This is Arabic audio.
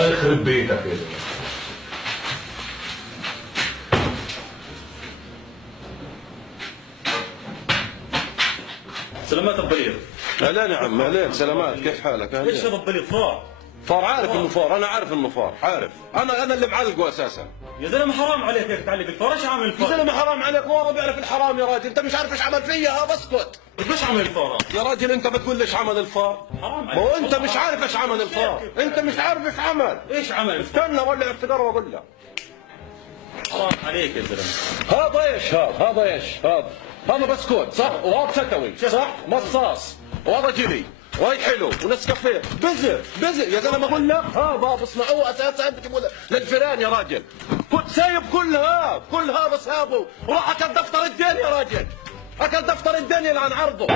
الله يخرب بيتك يا زلمه. سلامات ابو بليغ. اهلين يا عم، اهلين، سلامات، كيف حالك؟ اهلين. ايش يا ابو بليغ؟ فار عارف انه فار، انا عارف انه فار، عارف، انا اللي معلقه اساسا. يا زلمه حرام عليك هيك تعلق الفار، ايش عامل يا الفار؟ زلمه حرام عليك، والله بيعرف الحرام يا راجل، انت مش عارف ايش عمل فيها، بسكت. ايش عمل الفار؟ يا راجل انت بتقول لي ايش عمل الفار؟ حرام ما عليك. هو انت مش عارف ايش عمل الفار، انت مش عارف ايش عمل. ايش عمل الفار؟ استنى ولع السيجاره واقول لك. حرام عليك يا زلمه. هذا ايش هذا ايش هذا بسكوت صح، وهذا ستوي صح، مصاص، وهذا جيلي، وهي حلو، ونسكافيه، بزر يا زلمه اقول لك، هذا بصنعوه اساسا بجيبوا للفيران يا راجل. كنت سايب كل هذا سابه وراح اكل دفتر الدين يا راجل، اكل دفتر الدين يلعن عرضه.